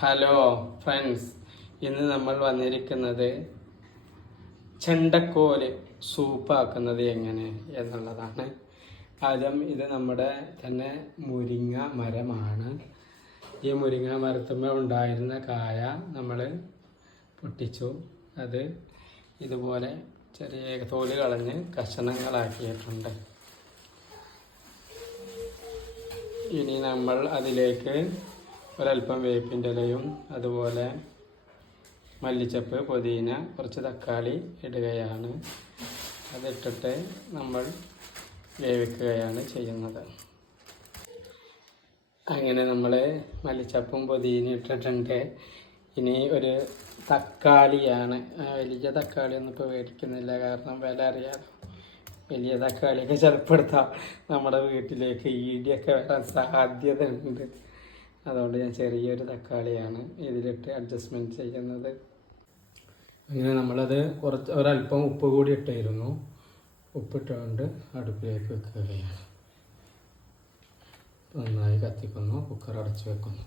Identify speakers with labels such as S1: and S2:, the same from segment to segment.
S1: Hello friends ഇന്ന് നമ്മൾ വന്നിരിക്കുന്നത് ചെണ്ടക്കോൽ സൂപ്പാക്കുന്നത് എങ്ങനെ എന്നുള്ളതാണ്. ആദ്യം ഇത് നമ്മുടെ തന്നെ മുരിങ്ങ മരമാണ്. ഈ മുരിങ്ങ മരത്തുമ്പോൾ ഉണ്ടായിരുന്ന കായ നമ്മൾ പൊട്ടിച്ചു. അത് ഇതുപോലെ ചെറിയ തോൽ കളഞ്ഞ് കഷണങ്ങളാക്കിയിട്ടുണ്ട്. ഇനി നമ്മൾ അതിലേക്ക് ഒരല്പം വേപ്പിന്റെ ഇലയും അതുപോലെ മല്ലിച്ചപ്പ് പുതിന കുറച്ച് തക്കാളി ഇടുകയാണ്. അതിട്ടിട്ട് നമ്മൾ വേവിക്കുകയാണ് ചെയ്യുന്നത്. അങ്ങനെ നമ്മൾ മല്ലിച്ചപ്പും പുതിന ഇട്ടിട്ടുണ്ട്. ഇനി ഒരു തക്കാളിയാണ്. വലിയ തക്കാളി ഒന്നും ഇപ്പോൾ മേടിക്കുന്നില്ല കാരണം വില അറിയാതെ വലിയ തക്കാളിയൊക്കെ ചിലപ്പോൾ നമ്മുടെ വീട്ടിലേക്ക് ഈടിയൊക്കെ വരാൻ സാധ്യത ഉണ്ട് അതുകൊണ്ട് ഞാൻ ചെറിയൊരു തക്കാളിയാണ് ഇതിലിട്ട് അഡ്ജസ്റ്റ്മെന്റ് ചെയ്യുന്നത്. അങ്ങനെ നമ്മളത് കുറച്ച് ഒരല്പം ഉപ്പ് കൂടി ഇട്ടായിരുന്നു ഉപ്പിട്ടുകൊണ്ട് അടുപ്പിലേക്ക് വെക്കുകയാണ്. നന്നായി കത്തിക്കുന്നു. കുക്കർ അടച്ചു വെക്കുന്നു.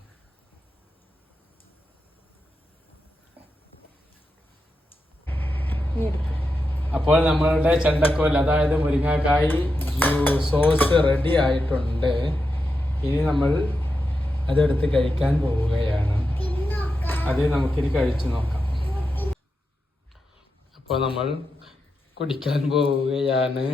S1: അപ്പോൾ നമ്മളുടെ ചെണ്ടക്കോൽ അതായത് മുരിങ്ങാക്കായി സോസ് റെഡി ആയിട്ടുണ്ട്. ഇനി നമ്മൾ അതെടുത്ത് കഴിക്കാൻ പോവുകയാണ്. അത് നമുക്കിനി കഴിച്ചു നോക്കാം. അപ്പോൾ നമ്മൾ കുടിക്കാൻ പോവുകയാണ്.